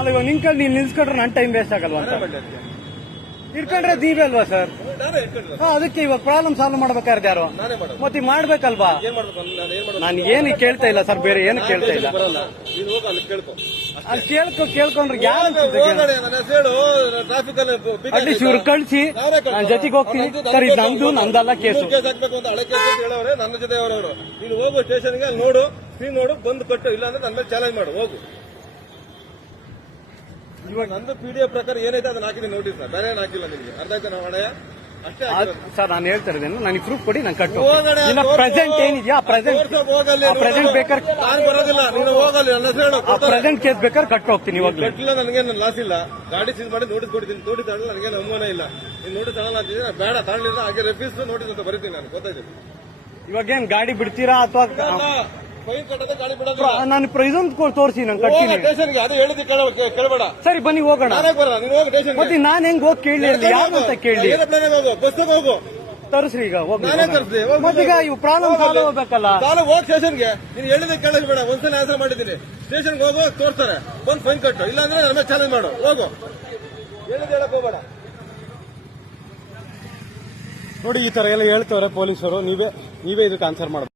ಅಲ್ಲ ಇವಾಗ ನಿನ್ ಕಡೆ ನೀನ್ ನಿಲ್ಸ್ಕೊಂಡ್ರೆ ನನ್ನ ಟೈಮ್ ವೇಸ್ಟ್ ಆಗಲ್ವಾ ಅಂತ ಇಟ್ಕೊಂಡ್ರೆ ನೀವೇ ಅಲ್ವಾ ಸರ್? ಅದಕ್ಕೆ ಇವಾಗ ಪ್ರಾಬ್ಲಮ್ ಸಾಲ್ವ್ ಮಾಡ್ಬೇಕಾದ್ರೆ ಯಾರು ಮತ್ತೆ ಮಾಡ್ಬೇಕಲ್ವಾ? ನಾನು ಏನು ಕೇಳ್ತಾ ಇಲ್ಲ ಸರ್, ಬೇರೆ ಏನು ಕೇಳ್ತಾ ಇಲ್ಲ. ಅಲ್ಲಿ ಕೇಳ್ಕೊಂಡ್ರೆ ಯಾರು ಅಟ್ಲೀಸ್ಟ್ ಇವ್ರು ಕಳ್ಸಿ ನಾನು ಜೊತೆಗೆ ಹೋಗ್ತೀನಿ ಸರ್. ಇದು ನಂದಲ್ಲ ಕೇಸು. ನನ್ನ ಜೊತೆ ಅವರವರು ನೀನು ಹೋಗು ಸ್ಟೇಷನ್ಗೆ, ಅಲ್ಲಿ ನೋಡು, ಸ್ಕ್ರೀನ್ ನೋಡು, ಬಂದು ಕಟ್ಟು, ಇಲ್ಲ ಅಂದ್ರೆ ನನ್ನ ಮೇಲೆ ಚಾಲೆಂಜ್ ಮಾಡು, ಹೋಗು. ಇವಾಗ ನಂದು PDF ಪ್ರಕಾರ ಏನೈತೆ ಅದನ್ನ ಹಾಕಿದ್ದೀನಿ ನೋಟಿಸ್, ಬೇರೆ ಏನು ಹಾಕಿಲ್ಲ ನಿಮಗೆ. ಅರ್ಥ ಆಯ್ತಾ ನಾವು ಹಣೆಯ ಅಷ್ಟೇ ಸರ್. ನಾನು ಹೇಳ್ತಾ ಇದ್ದೇನೆ, ನನಗೆ ಪ್ರೂಫ್ ಕೊಡಿ, ನಾನು ಕಟ್ಟು. ಪ್ರೆಸೆಂಟ್ ಏನಿದೆಯಾ ಪ್ರೆಸೆಂಟ್ ಬೇಕಾದ್ರೆ ನಾನು ಬರೋದಿಲ್ಲ, ನೀನು ಹೋಗಲ್ಲಿ. ನನ್ನ ಹೆಸರು ಪ್ರೆಸೆಂಟ್ ಕೇಸ್ ಬೇಕಾದ್ರೆ ಕಟ್ಟು ಹೋಗ್ತೀನಿ. ಇವಾಗ ಕಟ್ಟಿಲ್ಲ, ನನಗೆ ಲಾಸ್ ಇಲ್ಲ. ಗಾಡಿ ಸೀಸ್ ಮಾಡಿ ನೋಟಿಸ್ ಕೊಡ್ತೀನಿ. ನೋಟಿಸ್ ತಗೊಳ್ಳಿ, ನನಗೆ ಅನುಮಾನ ಇಲ್ಲ. ನೀನು ನೋಟಿಸ್ ತಗೊಳ್ಳ ಅಂತಿದ್ದೀನಿ, ಬೇಡ ತಗೊಳ್ಳಿಲ್ಲ, ಹಾಗೆ ರೆಫ್ಯೂಸ್ ನೋಟಿಸ್ ಅಂತ ಬರೀತೀನಿ ನಾನು. ಗೊತ್ತಾಯ್ತು. ಇವಾಗೇನ್ ಗಾಡಿ ಬಿಡ್ತೀರಾ ಅಥವಾ ಫೈನ್ ಕಟ್ಟೋದೇ ಗಾಡಿ ಬಿಡೋದು? ನಾನು ಇದೊಂದು ತೋರಿಸಿ, ನಾನು ಕಟ್ತೀನಿ ಸ್ಟೇಷನ್ಗೆ. ಅದು ಹೇಳಿದ್ದು ಕೇಳಬೇಡ. ಸರಿ ಬನ್ನಿ ಹೋಗೋಣ. ನಾನೇ ಬರೋಣ, ನೀನು ಹೋಗಿ ಸ್ಟೇಷನ್. ಮತ್ತೆ ನಾನು ಹೆಂಗ್ ಹೋಗಿ ಕೇಳಿ ಯಾರು ಅಂತ ಕೇಳಿ. ಏರೋಪ್ಲೇನ್ ಹೋಗು, ಬಸ್ ಹೋಗು, ತರಿಸ್ರಿ ಈಗ ಹೋಗಿ. ನಾನೇ ತರಿಸ್ರಿ. ಮತ್ತೀಗ ಇವು ಪ್ರಾಬ್ಲಮ್ ಸಾಲ್ವ್ ಹೋಗ್ಬೇಕಲ್ಲ. ಸಾಲು ಹೋಗಿ ಸ್ಟೇಷನ್ಗೆ. ನೀನು ಹೇಳಿದ ಕೇಳಬೇಡ, ಒಂದ್ಸಲ ಆನ್ಸರ್ ಮಾಡಿದ್ದೀನಿ. ಸ್ಟೇಷನ್ಗೆ ಹೋಗು, ತೋರಿಸ್ತಾರೆ, ಬಂದು ಫೈನ್ ಕಟ್ಟು, ಇಲ್ಲಾಂದ್ರೆ ನನ್ನ ಮೇಲೆ ಚಾಲೆಂಜ್ ಮಾಡು, ಹೋಗು. ಹೇಳಿದ ಹೇಳಕ್ ಹೋಗ್ಬೇಡ. ನೋಡಿ ಈ ತರ ಎಲ್ಲ ಹೇಳ್ತವ್ರೆ ಪೊಲೀಸರು. ನೀವೇ ಇದಕ್ಕೆ ಆನ್ಸರ್ ಮಾಡ್ಬೇಕು.